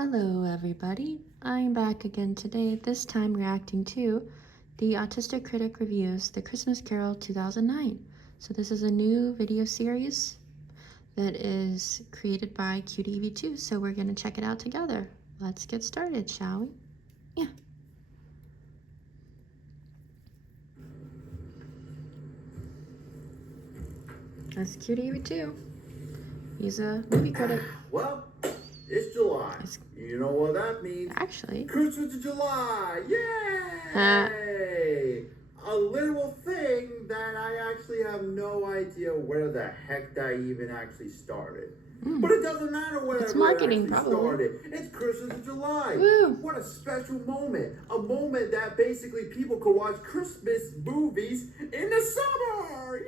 Hello everybody, I'm back again today, this time reacting to the Autistic Critic Reviews The Christmas Carol 2009. So this is a new video series that is created by QDEV2, so we're going to check it out together. Let's get started, shall we? Yeah. That's QDEV2. He's a movie critic. Well, it's July. You know what that means. Actually. Christmas in July! Yay! A little thing that I actually have no idea where the heck that even actually started. But it doesn't matter where it's marketing, it actually started. It's Christmas in July. Woo. What a special moment. A moment that basically people could watch Christmas movies in the summer. Yay!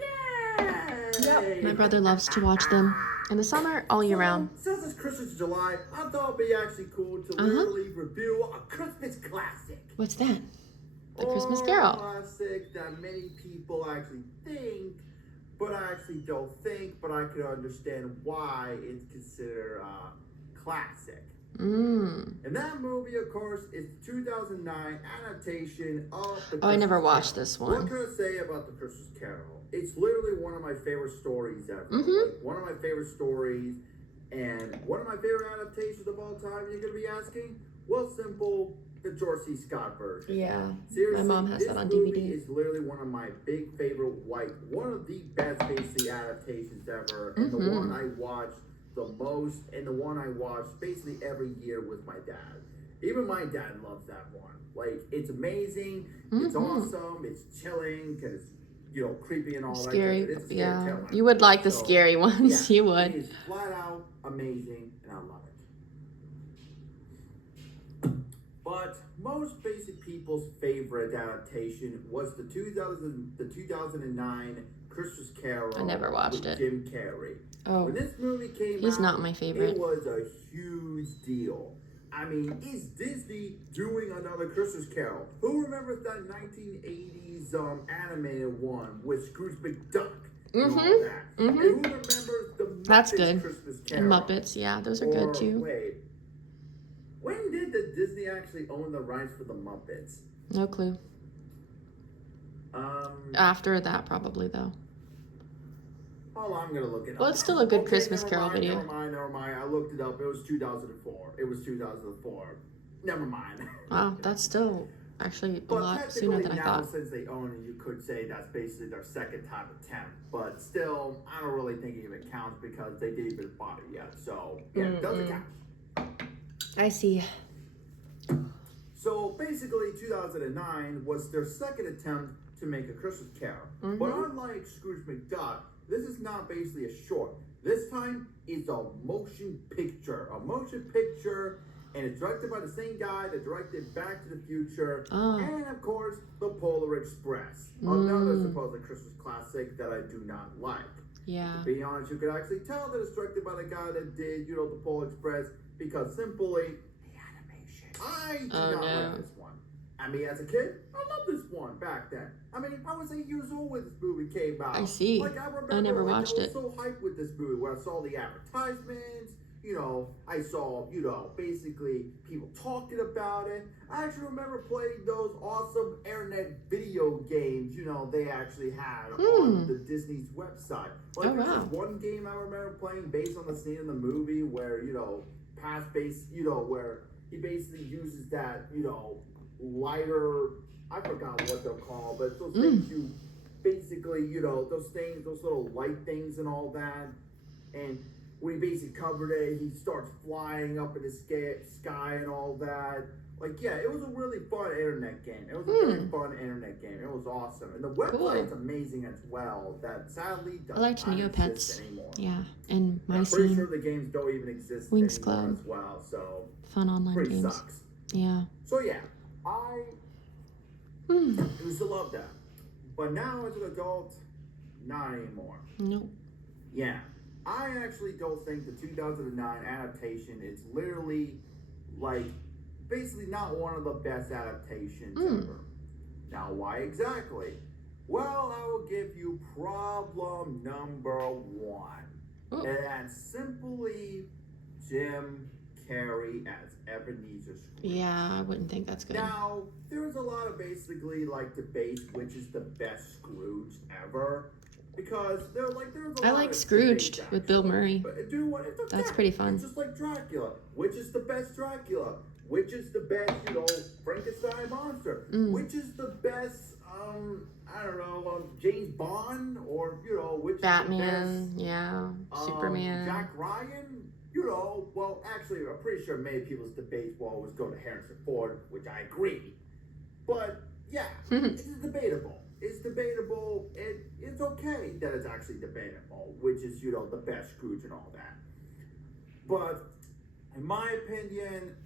Yep. My brother loves to watch them in the summer, all year round. Since it's Christmas in July, I thought it'd be actually cool to literally review a Christmas classic. What's that? The Christmas Carol. A classic that many people actually think, but I actually don't think, but I could understand why it's considered a classic. And that movie, of course, is the 2009 adaptation of the I never Christmas watched Carol. this one. What can I say about the Christmas Carol? It's literally one of my favorite stories ever. Like, one of my favorite stories and one of my favorite adaptations of all time. You're going to be asking? Well, simple, the George C. Scott version. Yeah, seriously, my mom has that on DVD. DVD. It's literally one of my big favorite one of the best basically adaptations ever, and the one I watched the most, and the one I watched basically every year with my dad. Even my dad loves that one. Like, it's amazing, it's awesome, it's chilling, because you know, creepy and all scary, that. It's yeah. You would like the scary ones. Yeah, you would. It is flat out amazing, and I love it. But most basic people's favorite adaptation was the 2009 Christmas Carol. I never watched it. Jim Carrey. Oh, when this movie came out, he's not my favorite. It was a huge deal. I mean, is Disney doing another Christmas Carol? Who remembers that 1980s animated one with Scrooge McDuck and all that? And who remembers the Muppets That's good. Christmas Carol? And Muppets, yeah, those are good too. Wait, when did the Disney actually own the rights for the Muppets? No clue. After that, probably though. Oh, I'm gonna look it up. Well, it's still a good Christmas Carol video. Never mind. I looked it up. It was 2004. It was 2004. Never mind. Wow, that's still actually a lot sooner than I thought. Since they own it, you could say that's basically their second time attempt. But still, I don't really think it even counts because they didn't even bought it yet. So yeah, it doesn't count. I see. So basically, 2009 was their second attempt to make a Christmas Carol. But unlike Scrooge McDuck, this is not basically a short. This time, it's a motion picture. And it's directed by the same guy that directed Back to the Future. And, of course, The Polar Express. Another supposed Christmas classic that I do not like. Yeah. To be honest, you could actually tell that it's directed by the guy that did, you know, The Polar Express, because simply, the animation. I do not like this one. I mean, as a kid, I loved this one back then. I mean, I was 8 years old when this movie came out. I see. Like, I remember, I never watched it. I was so hyped with this movie where I saw the advertisements. You know, I saw, you know, basically people talking about it. I actually remember playing those awesome internet video games, you know, they actually had on the Disney's website. Like, there's this one game I remember playing based on the scene in the movie where, you know, where he basically uses that, you know, lighter, I forgot what they're called, but those things you basically, you know, those little light things and all that. And when he basically covered it, he starts flying up in the sky and all that. Like, yeah, it was a really fun internet game. It was a very fun internet game. It was awesome. And the website's amazing as well. That sadly doesn't exist anymore. Yeah, and I'm pretty sure the games don't even exist Wings anymore Club as well. So fun online games. Sucks. Yeah. So yeah, I used to love that. But now as an adult, not anymore. Nope. Yeah. I actually don't think the 2009 adaptation is literally, like, basically not one of the best adaptations ever. Now, why exactly? Well, I will give you problem number one. And that's simply Jim Carrey as Ebenezer Scrooge. Yeah, I wouldn't think that's good. Now, there's a lot of basically like debate which is the best Scrooge ever. Because there's a lot I like of Scrooged debates, with Bill Murray. But dude, what? It's okay. That's pretty fun. It's just like Dracula. Which is the best Dracula? Which is the best, Frankenstein monster? Which is the best, I don't know, James Bond? Or, which Batman, is the best, yeah, Superman. Jack Ryan? Well, actually, I'm pretty sure many people's debates will always go to Harrison Ford, which I agree. But, yeah, it's debatable. It's debatable. It's okay that it's actually debatable, which is, the best Scrooge and all that. But, in my opinion,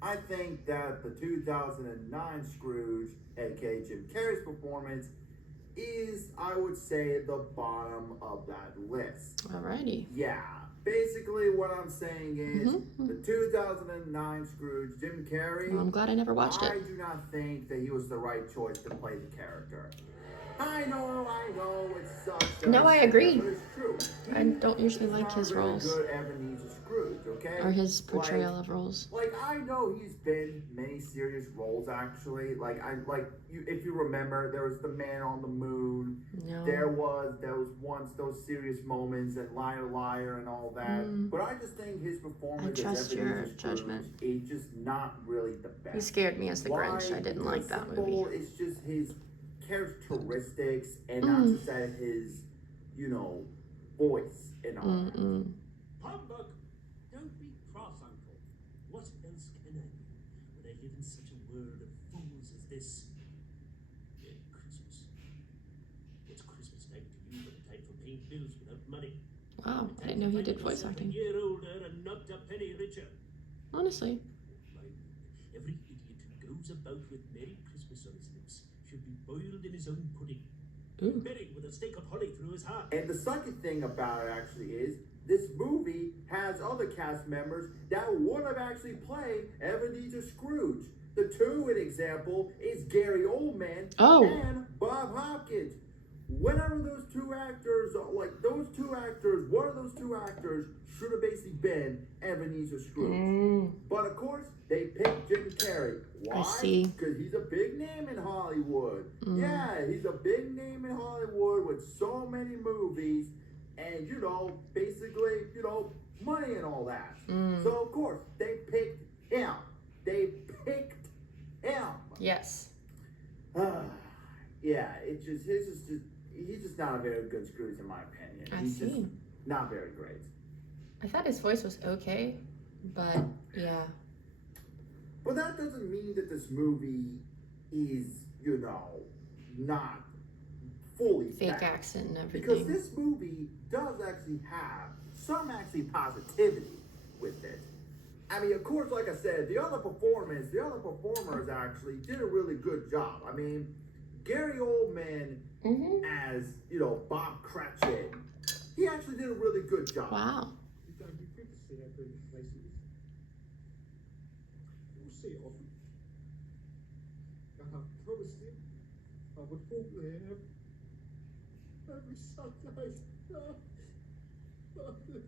I think that the 2009 Scrooge, aka Jim Carrey's performance, is, I would say, the bottom of that list. Alrighty. Yeah. Basically, what I'm saying is the 2009 Scrooge, Jim Carrey. Well, I'm glad I never watched it. I do not think that he was the right choice to play the character. I know, it sucks. No, I agree. But it's true. I don't usually like his roles. Good Ebenezer Scrooge, okay? Or his portrayal of roles. I know he's been many serious roles actually. If you remember, there was The Man on the Moon. No. There was once those serious moments and Liar Liar and all that. But I just think his performance I trust as your Ebenezer Scrooge judgment. is just not really the best. He scared me as the Grinch. I didn't like that movie. It's just his characteristics and not just that his, voice and all that. Humbug! Don't be cross, Uncle. What else can I do when I live in such a world of fools as this? Christmas. What's Christmas like to you but a time for paying bills without money? Wow, I didn't know he did voice acting. A year older and not a penny richer. Honestly. Every idiot who goes about with Merry Christmas on his lips should be boiled in his own pudding. Buried with a stake of holly through his heart. And the second thing about it actually is this movie has other cast members that would have actually played Ebenezer Scrooge. The two, an example, is Gary Oldman and Bob Hopkins. Whenever those two actors, one of those two actors should have basically been Ebenezer Scrooge. But of course, they picked Jim Carrey. Why? I see. Because he's a big name in Hollywood. Yeah, he's a big name in Hollywood with so many movies and, basically, money and all that. So, of course, they picked him. Yes. Yeah, he's just not a very good Scrooge in my opinion. He's just not very great. I thought his voice was okay, but yeah. But that doesn't mean that this movie is, not fully fake bad. accent and everything. Because this movie does actually have some positivity with it. I mean, of course, like I said, the other performers actually did a really good job. I mean, Gary Oldman as, Bob Cratchit, he actually did a really good job. Wow. You don't be good to see our pretty faces. We'll see it often. I promised him I would walk there every Sunday.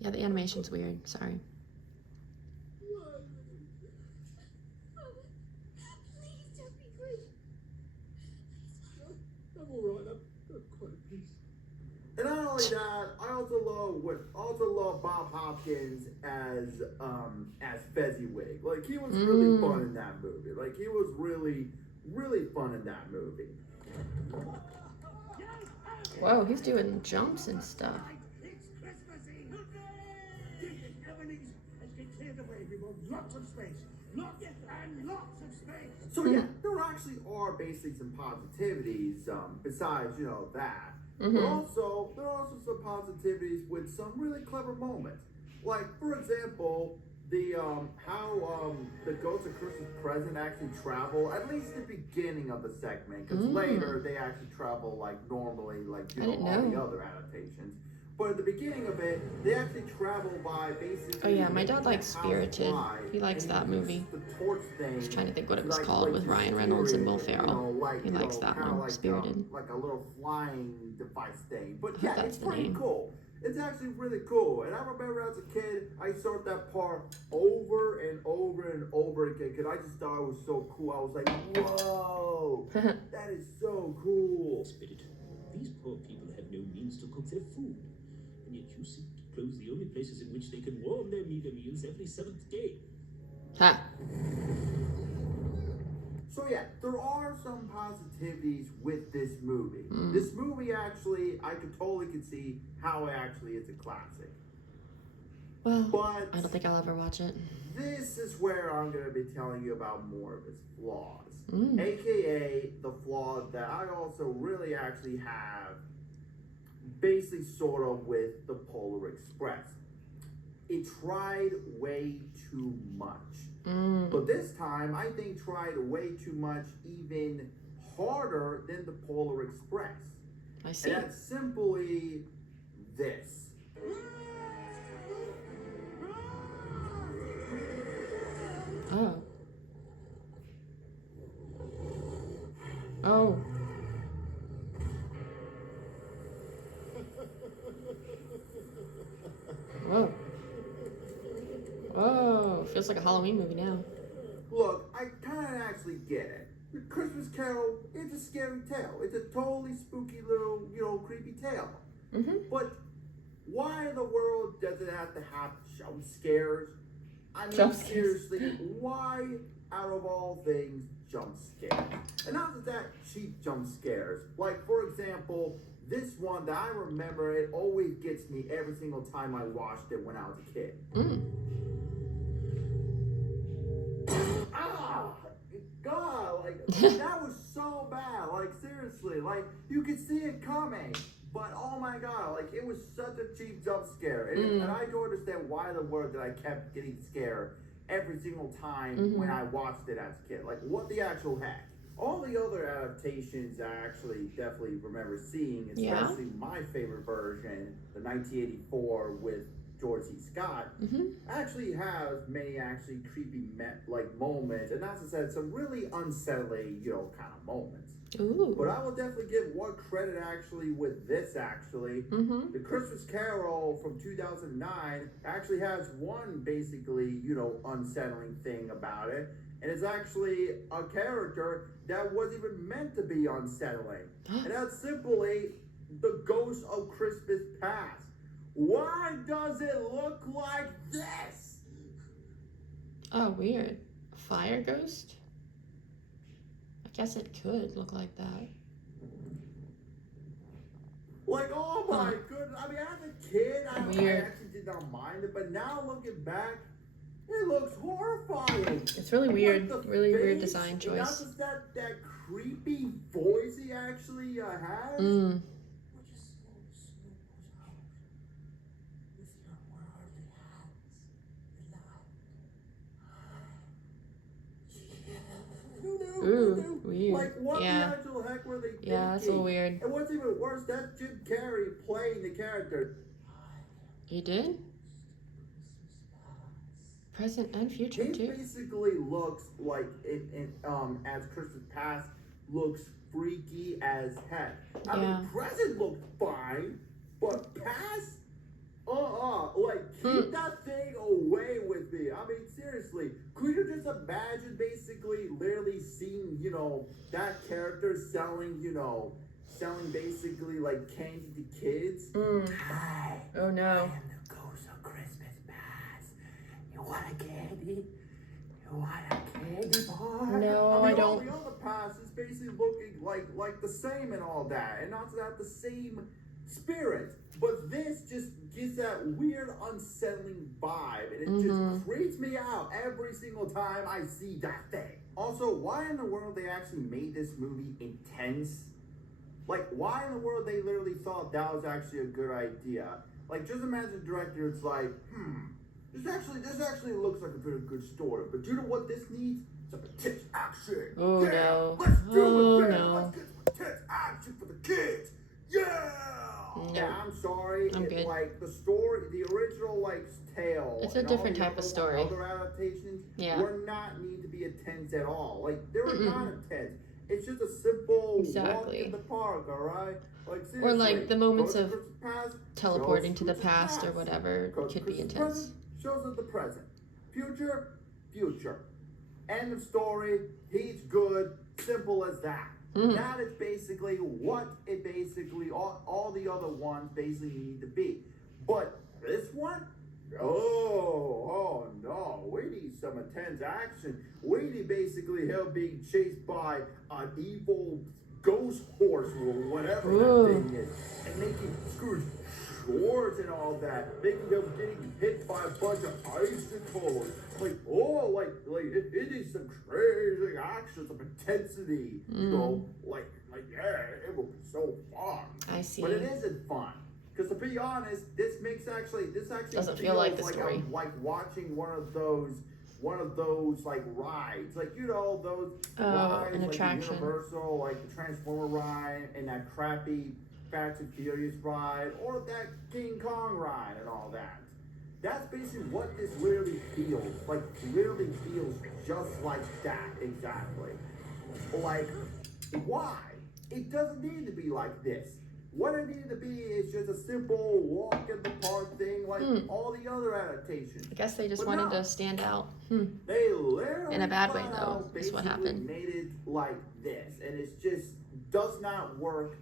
Yeah, the animation's weird. Sorry. Please don't be great. I'm alright, I'm quite at peace. And not only that, I also love Bob Hopkins as Fezziwig. Like, he was really fun in that movie. Like, he was really, really fun in that movie. Whoa, he's doing jumps and stuff. It's Christmas Eve! Ebenezer has been cleared away, everyone. Lots of space. Lots and lots of space. So yeah, there actually are basically some positivities, besides, that. But also, there are also some positivities with some really clever moments. Like, for example, how the Ghost of Christmas Present actually travel, at least the beginning of the segment, because later they actually travel like normally, like all the other adaptations. But at the beginning of it, they actually travel by basically. Oh yeah, my dad likes Spirited. He likes that movie. I was trying to think what it was called with Ryan Reynolds and Will Ferrell. He likes that one, like, Spirited. like a little flying device thing. But I yeah, thought it's that's the pretty name. cool. It's actually really cool. And I remember as a kid, I saw that part over and over and over again because I just thought it was so cool. I was like, whoa, that is so cool. Spirit, these poor people have no means to cook their food, and yet you seek to close the only places in which they can warm their meager meals every seventh day. Ha. So yeah, there are some positivities with this movie. This movie actually, I could see how it actually is a classic. Well, But I don't think I'll ever watch it. this is where I'm going to be telling you about more of its flaws. AKA the flaw that I also really actually have basically sort of with the Polar Express. It tried way too much. But this time, I think tried way too much, even harder than the Polar Express. I see. And that's simply this. Oh. Oh. Whoa. Whoa. Feels like a Halloween movie now. Look, I kind of actually get it. The Christmas Carol, it's a scary tale. It's a totally spooky little, creepy tale. But why in the world does it have to have jump scares? I mean, Jump scares. seriously, why, out of all things, jump scares? And not just that, cheap jump scares. Like, for example, this one that I remember, it always gets me every single time I watched it when I was a kid. Ah, God, like, that was so bad. Like, seriously, like, you could see it coming. But, oh my God, like, it was such a cheap jump scare. And I don't understand why in the world that I kept getting scared every single time when I watched it as a kid. Like, what the actual heck? All the other adaptations I actually definitely remember seeing, especially my favorite version, the 1984 with George C. Scott, actually has many actually creepy moments, and as I said, some really unsettling, kind of moments. Ooh. But I will definitely give one credit actually with this actually. The Christmas Carol from 2009 actually has one basically, unsettling thing about it. And it's actually a character that wasn't even meant to be unsettling. And that's simply the Ghost of Christmas Past. Why does it look like this? Oh, weird. A fire ghost? I guess it could look like that. Like, oh my goodness. I mean, as a kid, I actually did not mind it. But now looking back, it looks horrifying. It's really weird. Like really weird face, design choice. And not just that creepy voice he actually has. Ooh, weird. Like, what the actual heck were they thinking? Yeah, that's a little weird. And what's even worse, that's Jim Carrey playing the character. He did? Present and future, It too. basically looks like, as Christmas Past, looks freaky as heck. I mean, present looked fine, but past? Keep that thing away with me. I mean, seriously, could you just imagine basically literally seeing, that character selling basically like candy to kids? Hi. Oh no. I am the Ghost of Christmas Past. You want a candy? You want a candy bar? No, I don't. All the other past is basically looking like the same and all that, and not to have the same spirit. But this just gives that weird, unsettling vibe, and it just creeps me out every single time I see that thing. Also, why in the world they actually made this movie intense? Like, why in the world they literally thought that was actually a good idea? Like, just imagine the director, it's like, this actually looks like a very good story, but do you know what this needs? Some intense action. Oh no. Let's do it, man. No. Let's get some intense action for the kids. Yeah. No. Yeah, I'm sorry. I'm good. Like the story, the original tale. It's a different type of story. Other adaptations Yeah. were not need to be intense at all. Like they were not intense. It's just a simple walk Exactly. in the park, all right? Like seriously. Or like the moments go to of Christmas past, teleporting shows to the Christmas past or whatever Go to could be Christmas intense. present, shows us the present. Future, future. End of story. He's good. Simple as that. That is basically what it basically all the other ones basically need to be. But this one, oh no, we need some intense action. We need basically him being chased by an evil ghost horse or whatever that thing is, and making Scrooge shorts and all that, making him getting hit by a bunch of icicles. Like it is some crazy action, some intensity. You know, like yeah, it will be so fun. I see. But it isn't fun. Because to be honest, this actually doesn't feel like the story. I'm like watching one of those like rides, like those rides, an like attraction. the Universal, like the Transformer ride, and that crappy Fast and Furious ride, or that King Kong ride, and all that. That's basically what this literally feels like. Literally feels just like that exactly. Like, why? It doesn't need to be like this. What it needed to be is just a simple walk in the park thing, like all the other adaptations. I guess they just But wanted no, to stand out. They literally In a bad way, flat though, out is what basically happened. made it like this, and it just does not work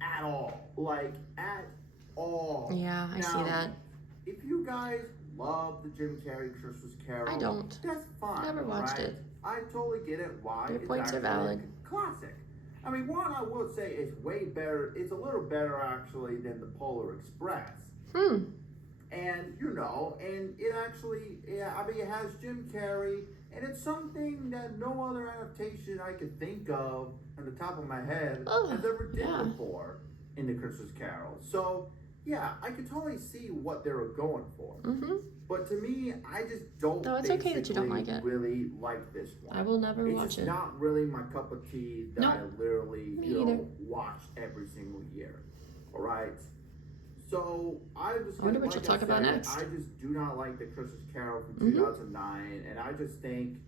at all. Like at all. Yeah, I see Now, that. If you guys love the Jim Carrey Christmas Carol, I don't. That's fine. Never watched right? it. I totally get it. Why? Your It's points are actually valid. a classic. I mean, one I will say is way better. It's a little better actually than the Polar Express. And and it actually, I mean, it has Jim Carrey, and it's something that no other adaptation I could think of on the top of my head has ever did before in the Christmas Carol. So yeah, I could totally see what they were going for. But to me, I just don't. No, it's okay that you don't like it. Really like this one. I will never It's watch just it. not really my cup of tea that I literally, Me either. watch every single year. All right. So I just. I wonder what you'll talk about next. I just do not like the Christmas Carol from 2009, and I just think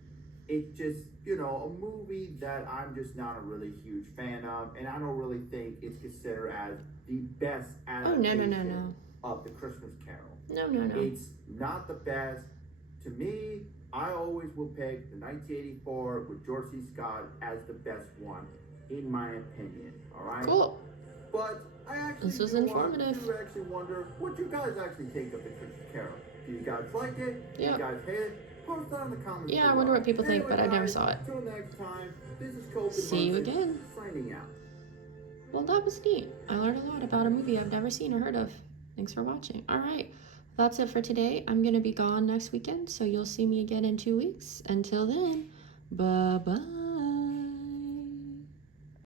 it's just a movie that I'm just not a really huge fan of, and I don't really think it's considered as the best adaptation of the Christmas Carol. No. It's not the best. To me, I always will pick the 1984 with George C. Scott as the best one, in my opinion. All right. Cool. But I actually This was do informative. actually wonder what you guys actually think of the Christmas Carol. Do you guys like it? Do you guys hate it? Post that in the comments. Yeah, I below. wonder what people think, Anyway, but I never guys, saw it. Till next time. This is Colton See you Munson, again. signing out. Well, that was neat. I learned a lot about a movie I've never seen or heard of. Thanks for watching. All right. That's it for today. I'm going to be gone next weekend, so you'll see me again in 2 weeks. Until then, bye-bye.